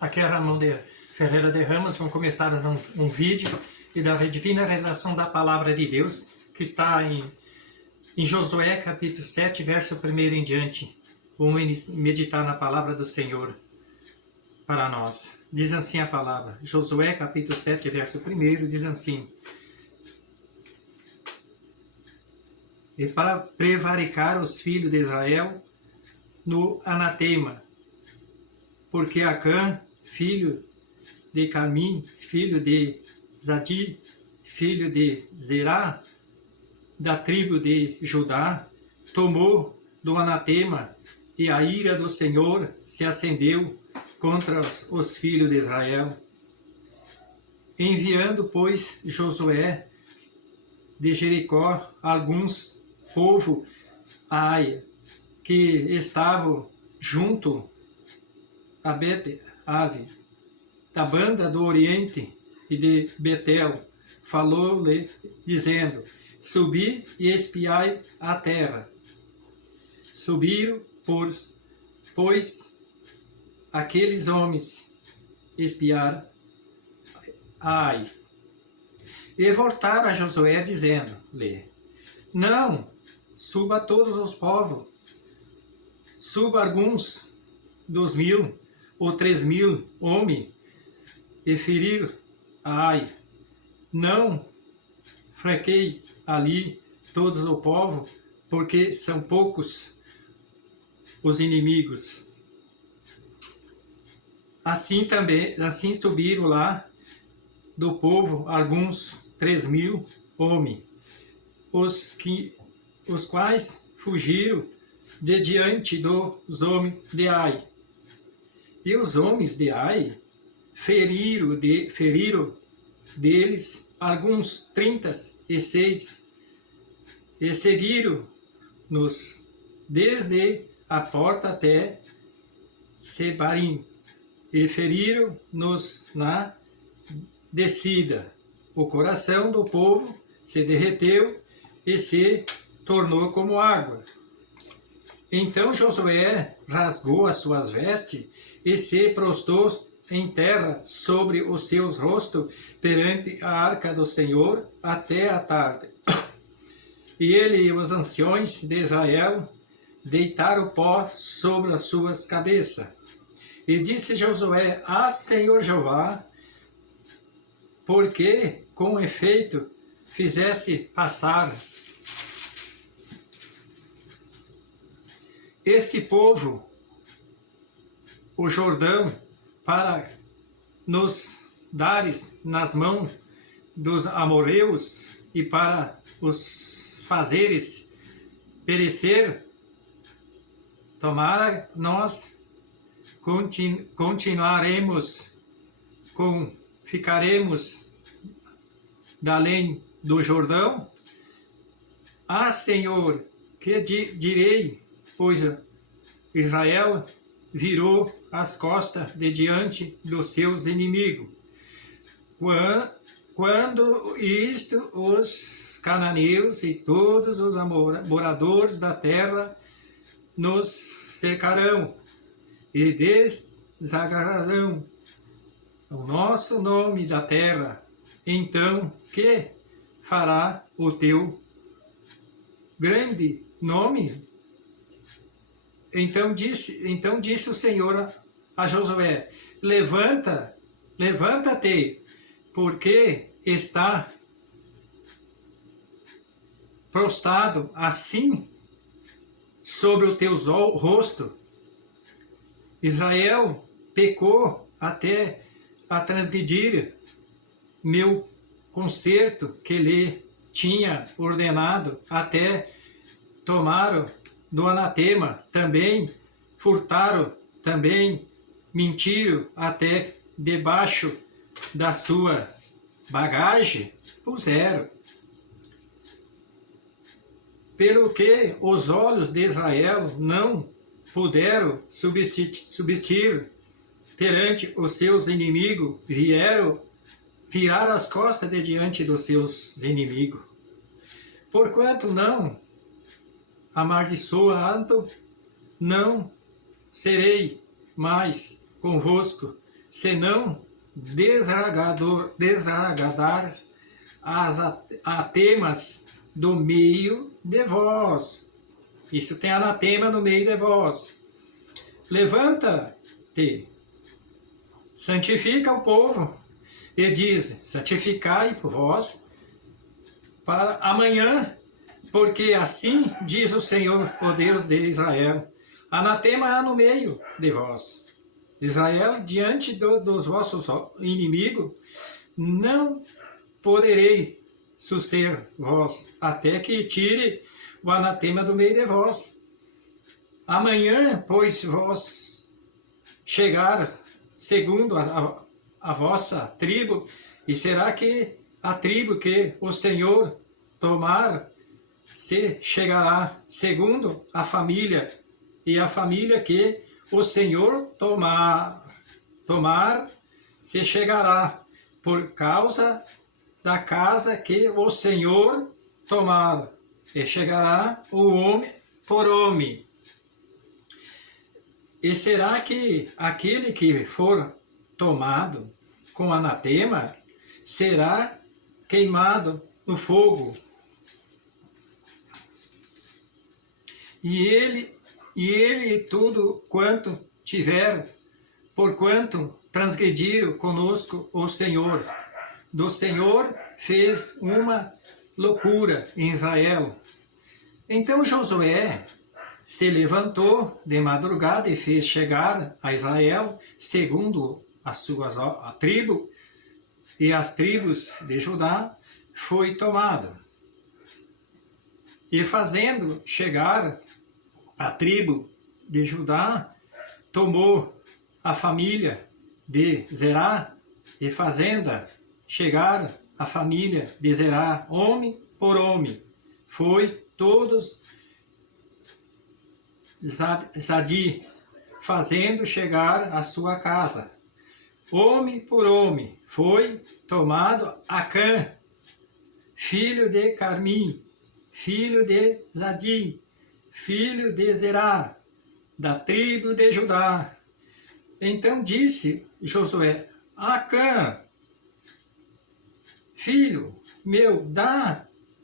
Aqui é Ramon de Ferreira de Ramos. Vamos começar um vídeo e da divina revelação da palavra de Deus, que está em Josué capítulo 7, verso 1 em diante. Vamos meditar na palavra do Senhor para nós. Diz assim a palavra, Josué capítulo 7, verso 1, diz assim: E para prevaricar os filhos de Israel no anatema, porque Acã, filho de Carmim, filho de Zadi, filho de Zerá, da tribo de Judá, tomou do anatema, e a ira do Senhor se acendeu contra os filhos de Israel. Enviando, pois, Josué de Jericó alguns povo a Ai, que estavam junto a Bet-Ave, da banda do Oriente e de Betel, falou-lhe, dizendo: Subi e espiai a terra. Subiram, pois, aqueles homens espiaram a Ai. E voltaram a Josué, dizendo-lhe: Não, suba todos os povos, suba alguns dos 1.000 ou 3.000 homens, e ferir a Ai. Não franquei ali todos o povo, porque são poucos os inimigos. Assim subiram lá do povo alguns 3.000 homens, os quais fugiram de diante dos homens de Ai. E os homens de Ai feriram deles alguns 36, e seguiram-nos desde a porta até Sebarim, e feriram-nos na descida. O coração do povo se derreteu e se tornou como água. Então Josué rasgou as suas vestes e se prostrou em terra sobre os seus rostos perante a arca do Senhor até a tarde. E ele e os anciões de Israel deitaram pó sobre as suas cabeças. E disse Josué: Senhor Jeová, porque com efeito fizesse passar esse povo o Jordão para nos dares nas mãos dos amorreus e para os fazeres perecer, tomara nós ficaremos da além do Jordão. Senhor, que direi, pois Israel virou as costas de diante dos seus inimigos. Quando isto, os cananeus e todos os moradores da terra nos cercarão e desagarrarão o nosso nome da terra. Então, que fará o teu grande nome? Então disse o Senhor a Josué: levanta-te, porque está prostrado assim sobre o teu rosto. Israel pecou até a transgredir meu concerto que lhe tinha ordenado, até tomaram do anatema, também furtaram, também mentiram, até debaixo da sua bagagem puseram. Pelo que os olhos de Israel não puderam subsistir perante os seus inimigos, virar as costas de diante dos seus inimigos. Porquanto não amaldiçoando, não serei mais convosco, se não desagradar as atemas do meio de vós. Isso tem anatema no meio de vós. Levanta-te, santifica o povo, e diz, santificai vós para amanhã, porque assim diz o Senhor, o Deus de Israel, anatema há no meio de vós. Israel, diante dos vossos inimigos, não poderei suster vós, até que tire o anatema do meio de vós. Amanhã, pois vós chegar segundo a vossa tribo, e será que a tribo que o Senhor tomar se chegará segundo a família, e a família que o Senhor tomar se chegará por causa da casa que o Senhor tomar, e chegará o homem por homem. E será que aquele que for tomado com anatema será queimado no fogo? E ele tudo quanto tiver, porquanto transgrediram conosco o Senhor. Do Senhor fez uma loucura em Israel. Então Josué se levantou de madrugada e fez chegar a Israel, segundo a tribo, e as tribos de Judá foi tomado. E fazendo chegar a tribo de Judá, tomou a família de Zerá, e fazenda chegar a família de Zerá, homem por homem, foi todos Zadi, fazendo chegar a sua casa. Homem por homem, foi tomado Acã, filho de Carmim, filho de Zadi, filho de Zerá, da tribo de Judá. Então disse Josué, Acã, filho meu,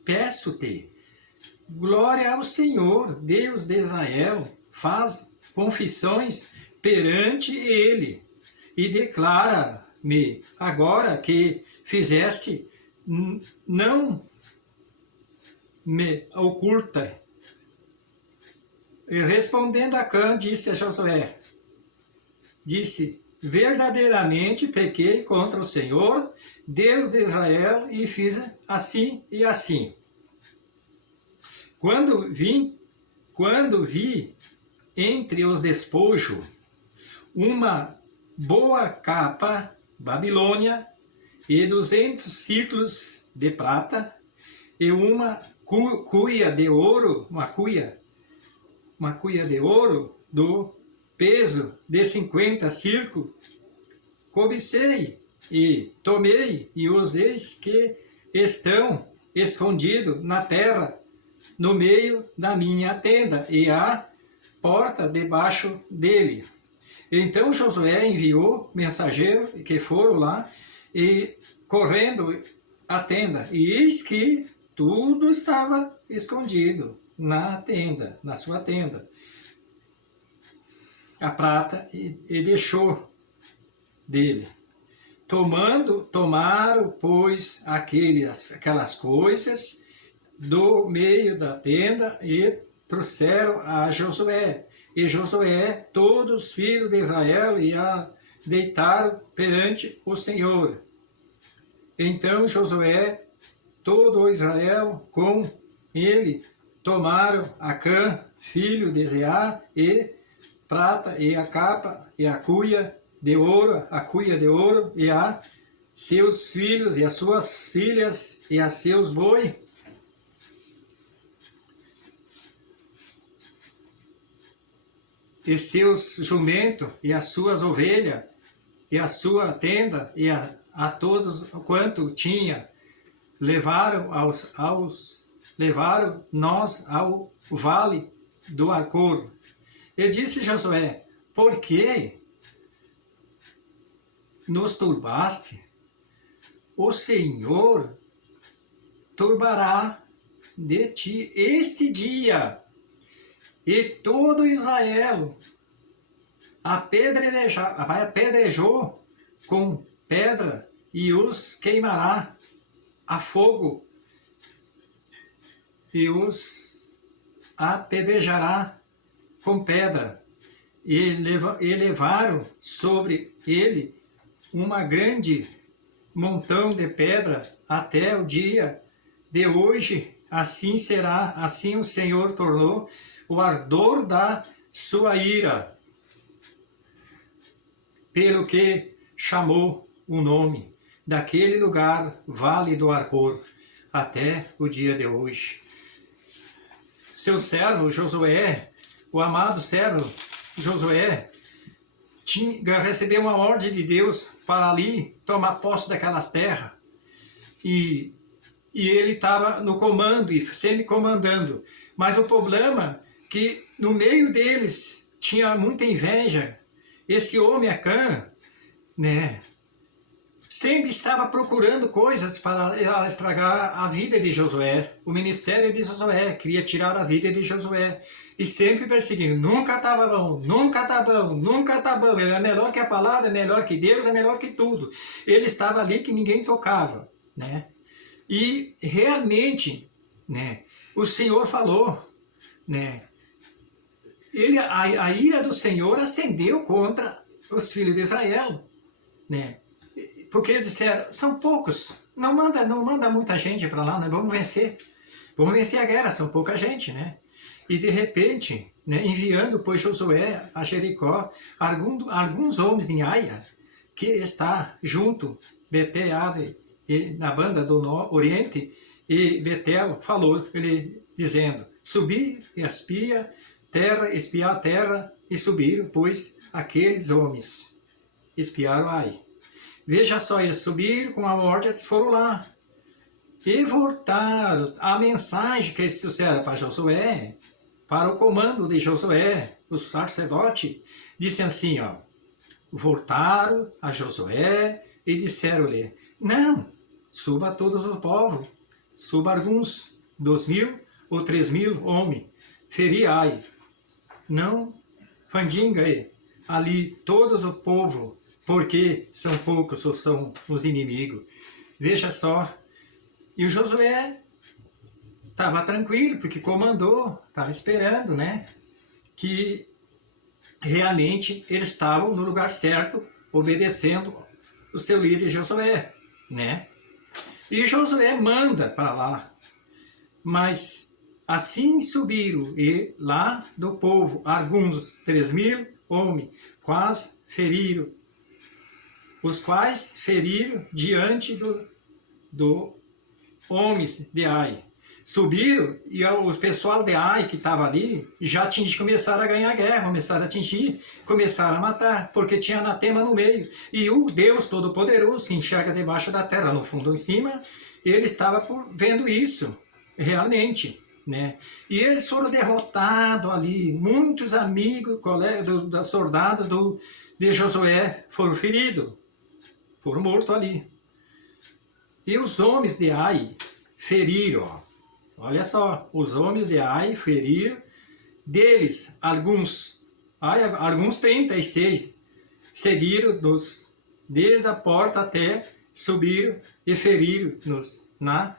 peço-te, glória ao Senhor, Deus de Israel, faz confissões perante ele, e declara-me agora que fizeste, não me oculta. E respondendo Acã, disse a Josué, verdadeiramente pequei contra o Senhor, Deus de Israel, e fiz assim e assim. Quando vi entre os despojos uma boa capa Babilônia e 200 ciclos de prata e uma cuia de ouro, uma cuia de ouro do peso de 50 ciclos, cobicei e tomei, e os eis que estão escondidos na terra, no meio da minha tenda, e a porta debaixo dele. Então Josué enviou mensageiro que foram lá, e correndo a tenda, e eis que tudo estava escondido na tenda, na sua tenda, a prata, e deixou dele. Tomaram, pois, aquelas coisas do meio da tenda e trouxeram a Josué. E Josué, todos os filhos de Israel, e a deitaram perante o Senhor. Então Josué, todo Israel, com ele, tomaram Acã, filho de Zeá, e prata, e a capa, e a cuia de ouro, e a seus filhos, e as suas filhas, e a seus boi, e seus jumentos, e as suas ovelhas, e a sua tenda, e a todos quanto tinha, levaram nós ao vale do Acor. E disse Josué, por que nos turbaste, o Senhor turbará de ti este dia, e todo Israel vai apedrejou com pedra e os queimará a fogo e os apedrejará com pedra, e levaram sobre ele uma grande montão de pedra até o dia de hoje. Assim será, assim o Senhor tornou o ardor da sua ira, pelo que chamou o nome daquele lugar Vale do Arcor, até o dia de hoje. Seu servo Josué, o amado servo Josué, recebeu uma ordem de Deus para ali tomar posse daquelas terras, e ele estava no comando e sempre comandando, mas o problema é que no meio deles tinha muita inveja. Esse homem Acã, né, sempre estava procurando coisas para estragar a vida de Josué, o ministério de Josué, queria tirar a vida de Josué, e sempre perseguindo, nunca estava bom, nunca está bom, nunca está bom, ele é melhor que a palavra, é melhor que Deus, é melhor que tudo. Ele estava ali que ninguém tocava, né? E realmente, né, o Senhor falou, né, a ira do Senhor acendeu contra os filhos de Israel, né? Porque eles disseram, são poucos, não manda muita gente para lá, nós vamos vencer a guerra, são pouca gente, né? E de repente, né, enviando pois Josué a Jericó, alguns homens em Aia, que está junto, Betel, na banda do Oriente, e Betel falou, ele dizendo, subir e espiar a terra, e subiram, pois aqueles homens espiaram Ai. Veja só, eles subiram com a morte, foram lá. E voltaram. A mensagem que eles trouxeram para Josué, para o comando de Josué, o sacerdote, disse assim, ó, voltaram a Josué e disseram-lhe, não, suba todos o povo, suba alguns, 2.000 ou 3.000 homens, feri Ai. Não fandinga aí, ali todos o povo, porque são poucos ou são os inimigos. Veja só. E o Josué estava tranquilo, porque comandou, estava esperando, né? Que realmente eles estavam no lugar certo, obedecendo o seu líder Josué, né? E Josué manda para lá. Mas assim subiram, e lá do povo, alguns 3.000 homens, quase feriram, os quais feriram diante do homens de Ai. Subiram, e o pessoal de Ai que estava ali, já começaram a ganhar guerra, começaram a atingir, começaram a matar, porque tinha anatema no meio. E o Deus Todo-Poderoso, que enxerga debaixo da terra, no fundo ou em cima, ele estava vendo isso, realmente, né? E eles foram derrotados ali, muitos amigos, colegas, dos soldados de Josué foram feridos, foram mortos ali. E os homens de Ai feriram, olha só, os homens de Ai feriram, deles alguns 36 seguiram desde a porta até subiram e feriram-nos. Na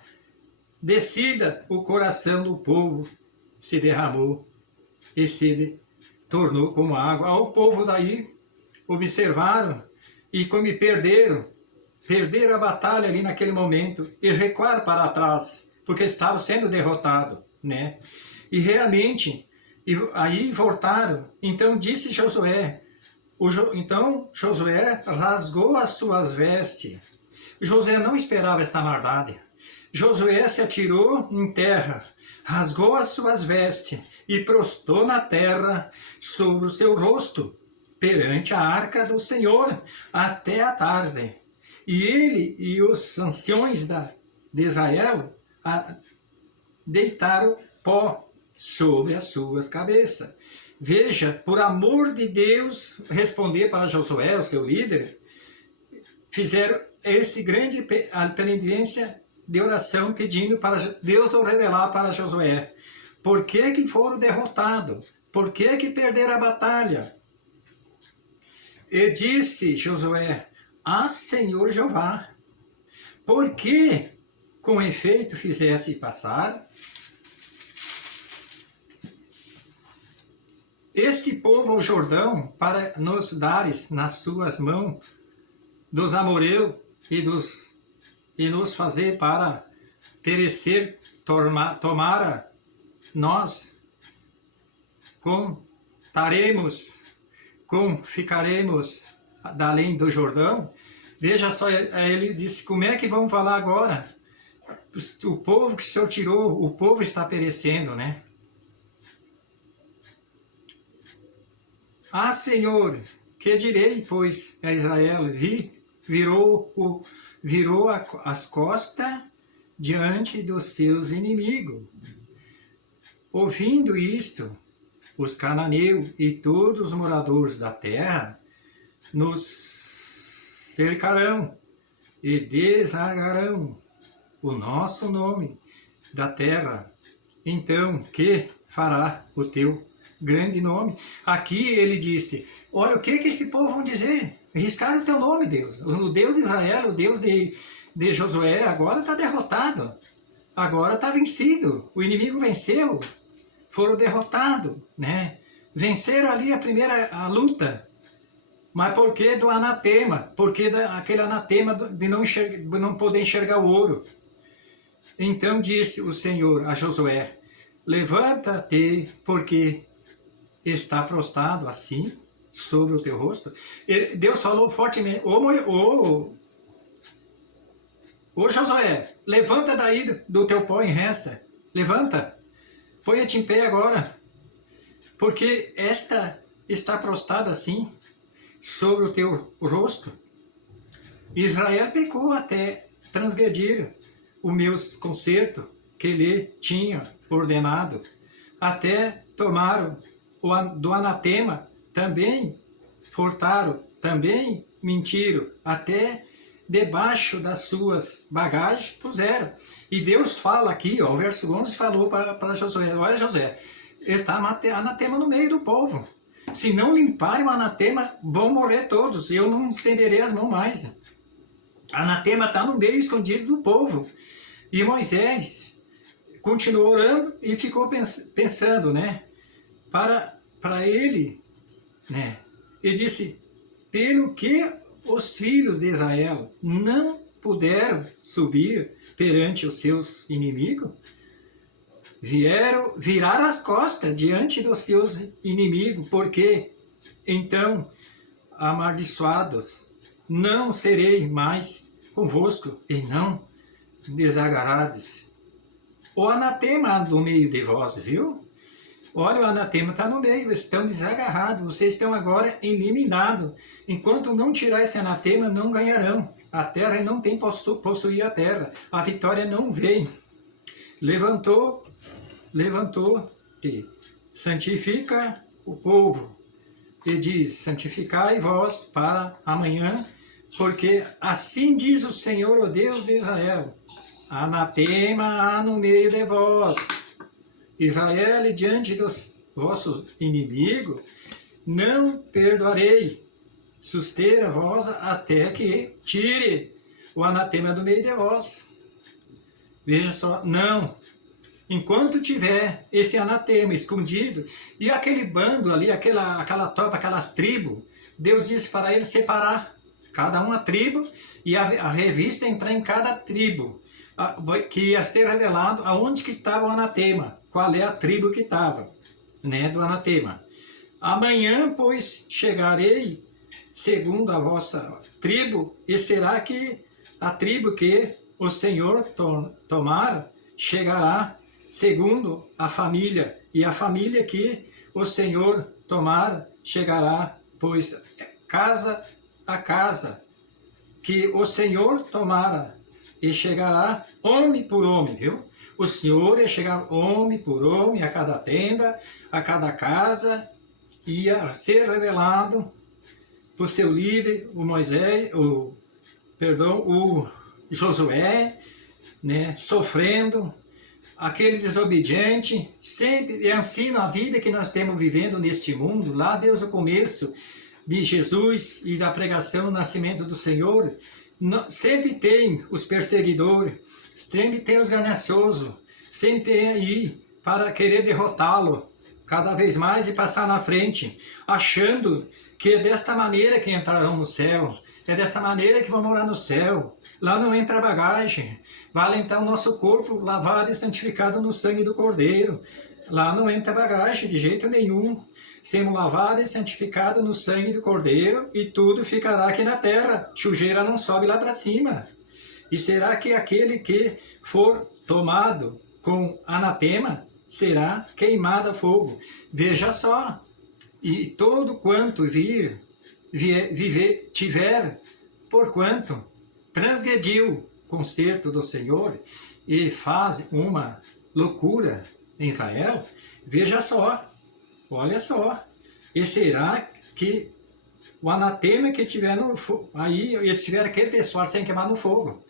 descida, o coração do povo se derramou e se tornou como água. O povo daí observaram e como perderam a batalha ali naquele momento e recuaram para trás, porque estavam sendo derrotados, né? E realmente, aí voltaram. Então disse Josué, então Josué rasgou as suas vestes. Josué não esperava essa maldade. Josué se atirou em terra, rasgou as suas vestes e prostrou na terra sobre o seu rosto, perante a arca do Senhor, até a tarde. E ele e os anciões de Israel deitaram pó sobre as suas cabeças. Veja, por amor de Deus, responder para Josué, o seu líder, fizeram esse grande penitência de oração pedindo para Deus o revelar para Josué. Por que foram derrotados? Por que perderam a batalha? E disse Josué: Ah, Senhor Jeová, por que com efeito fizesse passar este povo ao Jordão para nos dares nas suas mãos dos amoreus e nos fazer para perecer? Tomara nós ficaremos da além do Jordão. Veja só, ele disse: como é que vamos falar agora? O povo que o Senhor tirou, o povo está perecendo, né? Ah, Senhor, que direi, pois, a Israel? Virou as costas diante dos seus inimigos. Ouvindo isto, os cananeus e todos os moradores da terra nos cercarão e desargarão o nosso nome da terra. Então, que fará o teu grande nome? Aqui ele disse: olha, o que esse povo vão dizer? Riscaram o teu nome, Deus. O Deus de Israel, o Deus de Josué, agora está derrotado. Agora está vencido. O inimigo venceu. Foram derrotados, né? Venceram ali a luta. Mas por que do anatema? Porque aquele anatema de não poder enxergar o ouro. Então disse o Senhor a Josué: levanta-te, porque está prostrado assim sobre o teu rosto. Deus falou fortemente: ô Josué, levanta daí do teu pó em resta. Levanta. Põe-te em pé agora, porque esta está prostrada assim, sobre o teu rosto. Israel pecou até transgredir o meu concerto que lhe tinha ordenado, até tomaram do anatema, também furtaram, também mentiram, até debaixo das suas bagagens puseram. E Deus fala aqui, ó, o verso 11 falou para Josué: olha, Josué, está anatema no meio do povo. Se não limparem o anatema, vão morrer todos. Eu não estenderei as mãos mais. Anatema está no meio escondido do povo. E Moisés continuou orando e ficou pensando, né? Para ele, né? Ele disse: pelo que os filhos de Israel não puderam subir perante os seus inimigos, viraram as costas diante dos seus inimigos, porque então, amaldiçoados, não serei mais convosco, e não desagrades o anatema do meio de vós, viu? Olha, o anatema está no meio, estão desagarrados, vocês estão agora eliminados. Enquanto não tirar esse anatema, não ganharão. A terra não tem possuir a terra, a vitória não vem. Levantou-te, santifica o povo, e diz: santificai vós para amanhã, porque assim diz o Senhor, o Deus de Israel: anatema há no meio de vós, Israel, diante dos vossos inimigos, não perdoarei, susteira vós até que tire o anatema do meio de vós. Veja só, não. Enquanto tiver esse anatema escondido, e aquele bando ali, aquela tropa, aquelas tribos, Deus disse para eles separar cada uma tribo, e a revista entrar em cada tribo, que ia ser revelado aonde que estava o anatema, qual é a tribo que estava, né, do anatema. Amanhã, pois, chegarei segundo a vossa tribo, e será que a tribo que o Senhor tomar chegará segundo a família, e a família que o Senhor tomar chegará, pois casa a casa que o Senhor tomara, e chegará homem por homem, viu? O Senhor ia chegar homem por homem a cada tenda, a cada casa, ia ser revelado por seu líder, o Moisés, o Josué, né, sofrendo, aquele desobediente, sempre é assim na vida que nós temos vivendo neste mundo, lá desde o começo de Jesus e da pregação do nascimento do Senhor, sempre tem os perseguidores, sempre tem os gananciosos, sempre tem aí para querer derrotá-lo cada vez mais e passar na frente, achando que é desta maneira que entrarão no céu, é dessa maneira que vão morar no céu. Lá não entra bagagem, vale então o nosso corpo lavado e santificado no sangue do Cordeiro. Lá não entra bagagem de jeito nenhum. Sermos lavados e santificados no sangue do Cordeiro e tudo ficará aqui na terra. Sujeira não sobe lá para cima. E será que aquele que for tomado com anatema será queimado a fogo? Veja só, e todo quanto tiver, porquanto transgrediu o concerto do Senhor e faz uma loucura em Israel, veja só, olha só, e será que o anatema que tiver no fogo, aí eles tiveram aquele pessoal sem queimar no fogo.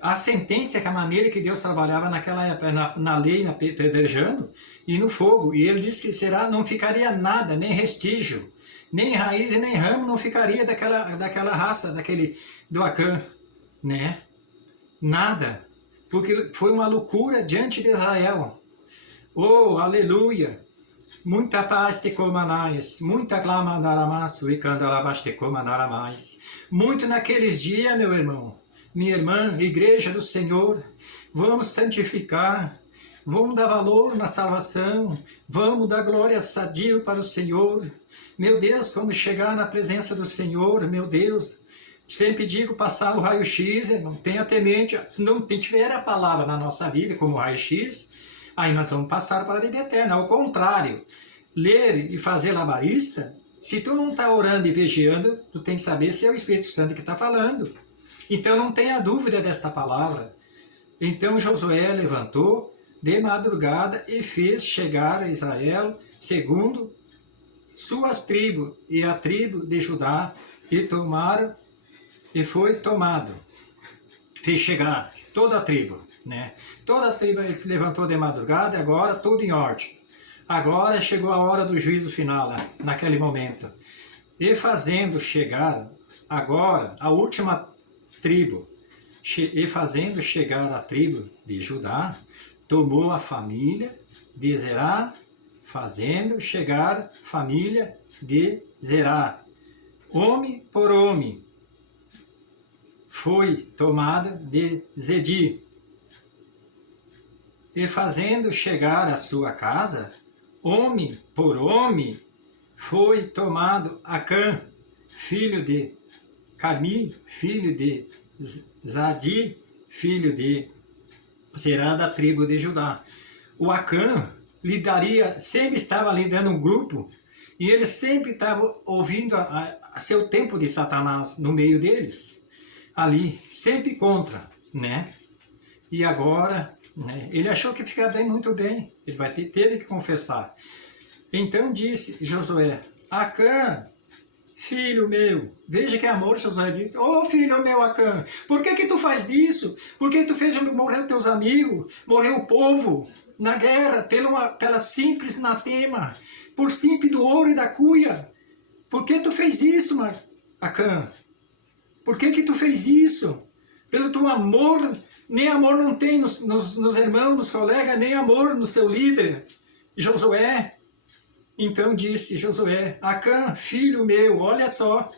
A sentença é que a maneira que Deus trabalhava naquela época, na lei, pedrejando e no fogo, e ele disse que não ficaria nada, nem vestígio, nem raiz e nem ramo não ficaria daquela raça, do Acã, né? Nada, porque foi uma loucura diante de Israel. Oh, aleluia! Muita paz te comanais, muita clamandaramasu e candalabas te comandaramais. Muito naqueles dias, meu irmão, minha irmã, igreja do Senhor, vamos santificar, vamos dar valor na salvação, vamos dar glória sadio para o Senhor. Meu Deus, quando chegar na presença do Senhor, meu Deus, sempre digo passar o raio-x, não tenha temente, se não tiver a palavra na nossa vida como raio-x, aí nós vamos passar para a vida eterna. Ao contrário, ler e fazer labarista, se tu não está orando e vigiando, tu tem que saber se é o Espírito Santo que está falando. Então não tenha dúvida desta palavra. Então Josué levantou de madrugada e fez chegar a Israel segundo suas tribos e a tribo de Judá, e foi tomado. Fez chegar toda a tribo, né? Toda a tribo se levantou de madrugada, agora tudo em ordem. Agora chegou a hora do juízo final, naquele momento. E fazendo chegar agora a última tribo, e fazendo chegar a tribo de Judá, tomou a família de Zerá, fazendo chegar a família de Zerá, homem por homem, foi tomada de Zedi, e fazendo chegar a sua casa, homem por homem, foi tomado Acã, filho de Carmi, filho de Zadi, filho de Zerá, da tribo de Judá. O Acã sempre estava ali dando um grupo, e ele sempre estava ouvindo a seu tempo de Satanás no meio deles, ali, sempre contra, né? E agora, né, ele achou que ficava bem, muito bem, ele teve que confessar. Então disse Josué: Acã, filho meu, veja que amor. Josué disse: ô filho meu Acã, por que tu faz isso? Por que tu fez morrer teus amigos, morrer o povo na guerra, pela simples anatema, por simples do ouro e da cuia? Por que tu fez isso, Acã? Por que tu fez isso? Pelo teu amor, nem amor não tem nos irmãos, nos colegas, nem amor no seu líder, Josué. Então disse Josué: Acã, filho meu, olha só,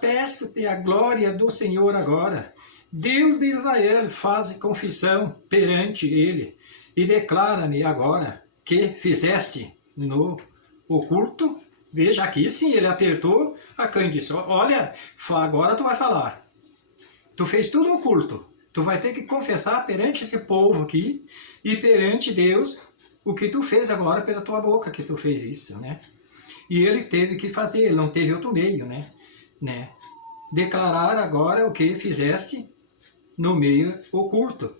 peço-te a glória do Senhor agora. Deus de Israel, faz confissão perante ele, e declara-me agora que fizeste no oculto. Veja aqui, sim, ele apertou Acã e disse: olha, agora tu vai falar. Tu fez tudo oculto. Tu vai ter que confessar perante esse povo aqui e perante Deus o que tu fez agora pela tua boca, que tu fez isso, né? E ele teve que fazer, ele não teve outro meio, né? Declarar agora o que fizeste no meio oculto.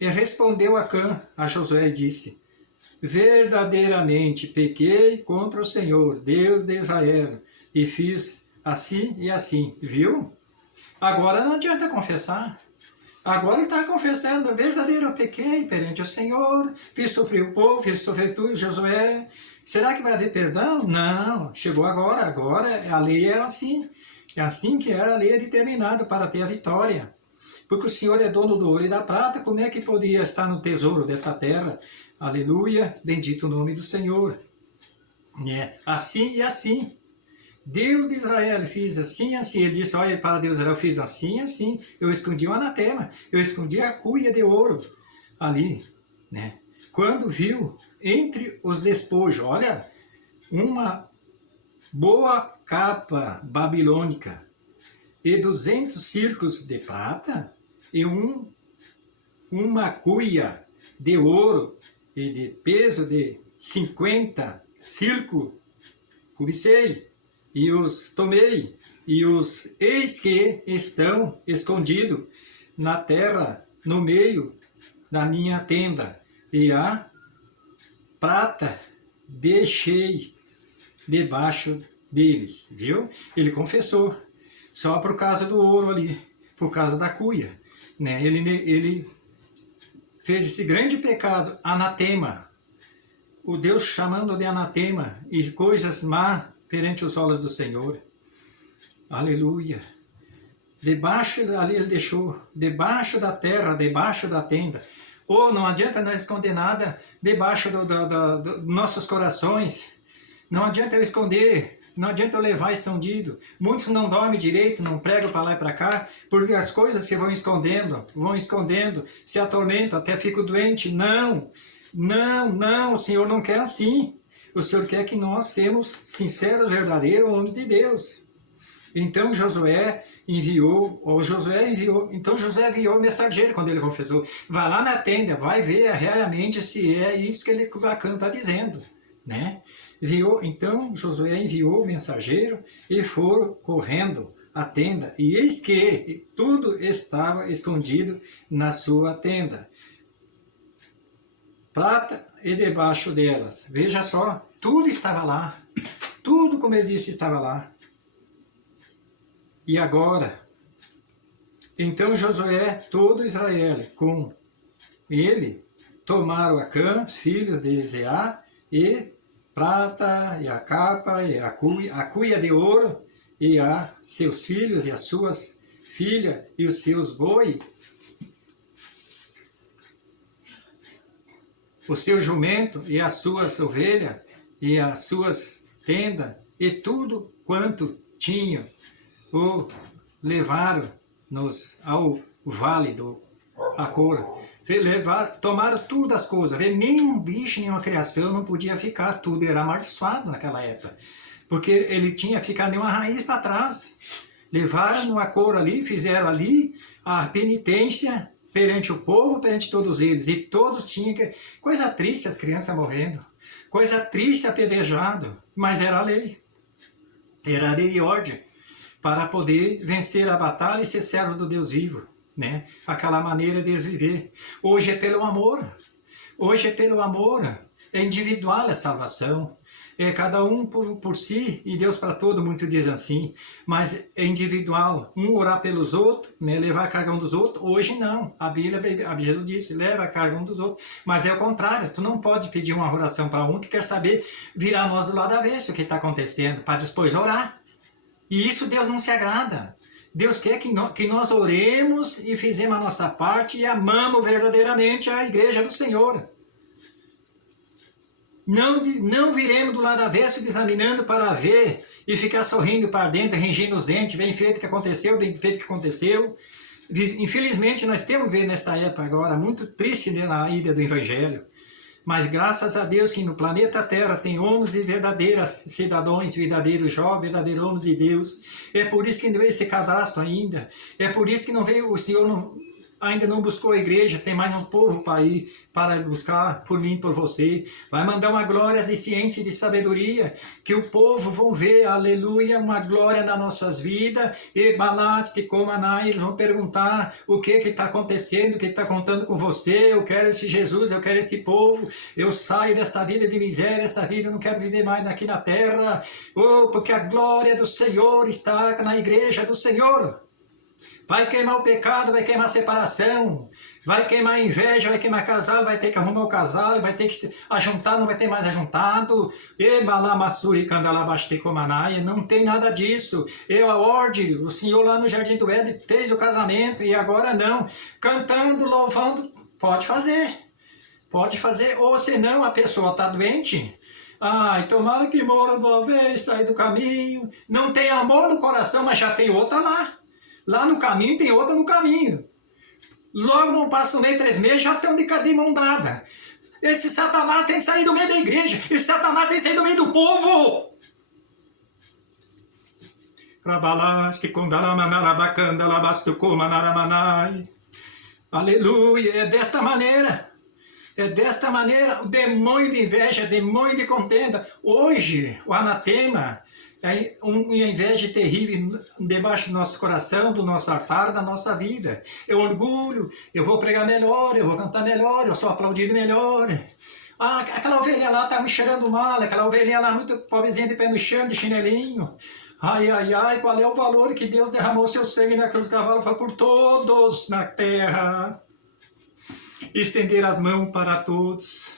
E respondeu Acã a Josué e disse: verdadeiramente pequei contra o Senhor, Deus de Israel, e fiz assim e assim, viu? Agora não adianta confessar. Agora ele está confessando, verdadeiro eu pequei perante o Senhor, fiz sofrer o povo, fiz sofrer tu, Josué. Será que vai haver perdão? Não, chegou agora a lei era assim. É assim que era a lei determinada para ter a vitória. Porque o Senhor é dono do ouro e da prata, como é que podia estar no tesouro dessa terra? Aleluia, bendito o nome do Senhor. Assim e assim. Deus de Israel fez assim, assim. Ele disse, olha, para Deus de Israel, eu fiz assim, assim. Eu escondi o anatema, eu escondi a cuia de ouro ali, né? Quando viu entre os despojos, olha, uma boa capa babilônica e 200 círculos de prata e uma cuia de ouro e de peso de 50 círculos, cobicei e os tomei, e os eis que estão escondidos na terra, no meio da minha tenda, e a prata deixei debaixo deles, viu? Ele confessou, só por causa do ouro ali, por causa da cuia, né? Ele fez esse grande pecado, anatema, o Deus chamando de anatema, e coisas má perante os olhos do Senhor. Aleluia. Debaixo, ali ele deixou, debaixo da terra, debaixo da tenda. Não adianta nós esconder nada debaixo dos nossos corações. Não adianta eu esconder, não adianta eu levar escondido. Muitos não dormem direito, não pregam para lá e para cá, porque as coisas se vão escondendo, se atormentam, até fico doente. Não, o Senhor não quer assim. O Senhor quer que nós sejamos sinceros, verdadeiros, homens de Deus. Então Josué enviou o mensageiro quando ele confessou. Vai lá na tenda, vai ver realmente se é isso que ele está dizendo, né? Então Josué enviou o mensageiro e foram correndo à tenda. E eis que tudo estava escondido na sua tenda. Prata e debaixo delas. Veja só, tudo estava lá. Tudo, como ele disse, estava lá. E agora, então Josué, todo Israel, com ele, tomaram Acã, filhos de Zeá, e prata, e a capa, e a cuia de ouro, e a seus filhos, e as suas filhas, e os seus boi, o seu jumento, e as suas ovelhas, e as suas tendas, e tudo quanto tinham, o levaram ao vale do Acor. Tomaram tudo as coisas. Nenhum bicho, nenhuma criação não podia ficar. Tudo era amaldiçoado naquela época. Porque ele tinha ficado nenhuma raiz para trás. Levaram no Acor ali, fizeram ali a penitência perante o povo, perante todos eles. E todos tinham que... Coisa triste as crianças morrendo. Coisa triste apedrejado. Mas era a lei. Era a lei e ordem. Para poder vencer a batalha e ser servo do Deus vivo, né? Aquela maneira de viver. Hoje é pelo amor. Hoje é pelo amor. É individual a salvação. É cada um por si e Deus para todo, muito diz assim. Mas é individual. Um orar pelos outros, né? Levar a carga um dos outros. Hoje não. A Bíblia Jesus disse, leva a carga um dos outros. Mas é o contrário. Tu não pode pedir uma oração para um que quer saber virar nós do lado avesso o que está acontecendo, para depois orar. E isso Deus não se agrada. Deus quer que nós oremos e fizemos a nossa parte e amamos verdadeiramente a igreja do Senhor. Não viremos do lado avesso examinando para ver e ficar sorrindo para dentro, rangindo os dentes, bem feito que aconteceu, bem feito que aconteceu. Infelizmente nós temos ver nesta época agora muito triste na ida do Evangelho. Mas graças a Deus que no planeta Terra tem homens e verdadeiras cidadãos, verdadeiros jovens, verdadeiros homens de Deus. É por isso que não veio esse cadastro ainda. É por isso que não veio, o Senhor não, ainda não buscou a igreja, tem mais um povo para ir, para buscar por mim, por você. Vai mandar uma glória de ciência e de sabedoria, que o povo vão ver, aleluia, uma glória nas nossas vidas, e balaste como Anai, eles vão perguntar o que está acontecendo, o que está contando com você. Eu quero esse Jesus, eu quero esse povo, eu saio desta vida de miséria, esta vida eu não quero viver mais aqui na terra, porque a glória do Senhor está na igreja do Senhor. Vai queimar o pecado, vai queimar a separação, vai queimar a inveja, vai queimar casal, vai ter que arrumar o casal, vai ter que se ajuntar, não vai ter mais ajuntado. Não tem nada disso. A ordem, o Senhor lá no Jardim do Éden fez o casamento e agora não. Cantando, louvando, pode fazer. Pode fazer, ou senão a pessoa está doente. Ai, tomara que mora de uma vez, sair do caminho. Não tem amor no coração, mas já tem outra lá. Lá no caminho tem outra no caminho. Logo não passa no meio 3 meses, já estão de mão dada. Esse Satanás tem que sair do meio da igreja. Esse Satanás tem que sair do meio do povo. Aleluia, é desta maneira. É desta maneira, o demônio de inveja, demônio de contenda. Hoje, o anatema, uma inveja terrível debaixo do nosso coração, do nosso altar, da nossa vida. Eu orgulho, eu vou pregar melhor, eu vou cantar melhor, eu sou aplaudido melhor. Ah, aquela ovelhinha lá tá me cheirando mal, aquela ovelhinha lá muito pobrezinha de pé no chão, de chinelinho. Ai, ai, ai, qual é o valor que Deus derramou seu sangue na cruz do cavalo? Foi por todos na terra. Estender as mãos para todos.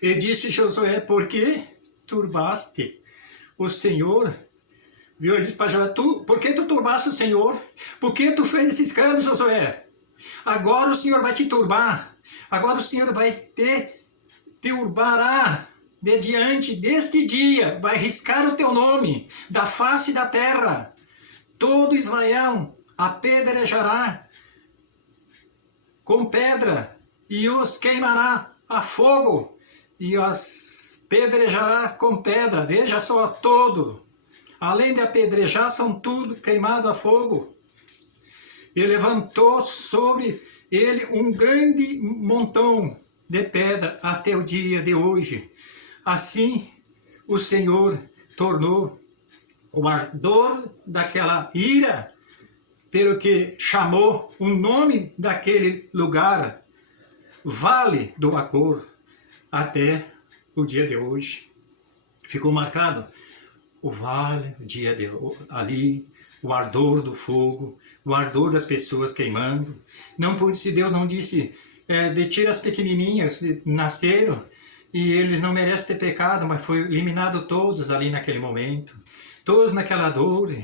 E disse Josué, por que turbaste o Senhor? Viu? Ele disse para Josué, por que tu turbaste o Senhor? Por que tu fez esse escândalo, Josué? Agora o Senhor vai te turbar. Agora o Senhor vai te turbará de diante deste dia. Vai riscar o teu nome da face da terra. Todo Israel apedrejará com pedra e os queimará a fogo e os apedrejará com pedra. Veja só, todo. Além de apedrejar, são tudo queimado a fogo. E levantou sobre ele um grande montão de pedra até o dia de hoje. Assim, o Senhor tornou o ardor daquela ira, pelo que chamou o nome daquele lugar, Vale do Acor, até o dia de hoje. Ficou marcado o vale, o dia de ali, o ardor do fogo, o ardor das pessoas queimando. Não por isso Deus não disse, de tira as pequenininhas, nasceram, e eles não merecem ter pecado, mas foi eliminado todos ali naquele momento. Todos naquela dor,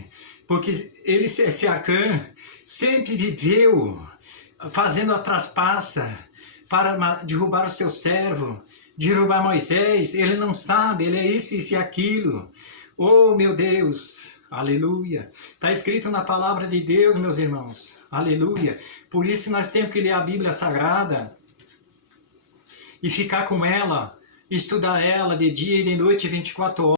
porque ele, esse Acã, sempre viveu fazendo a traspassa para derrubar o seu servo, derrubar Moisés. Ele não sabe, ele é isso e aquilo. Oh, meu Deus, aleluia. Está escrito na palavra de Deus, meus irmãos, aleluia. Por isso nós temos que ler a Bíblia Sagrada e ficar com ela, estudar ela de dia e de noite, 24 horas.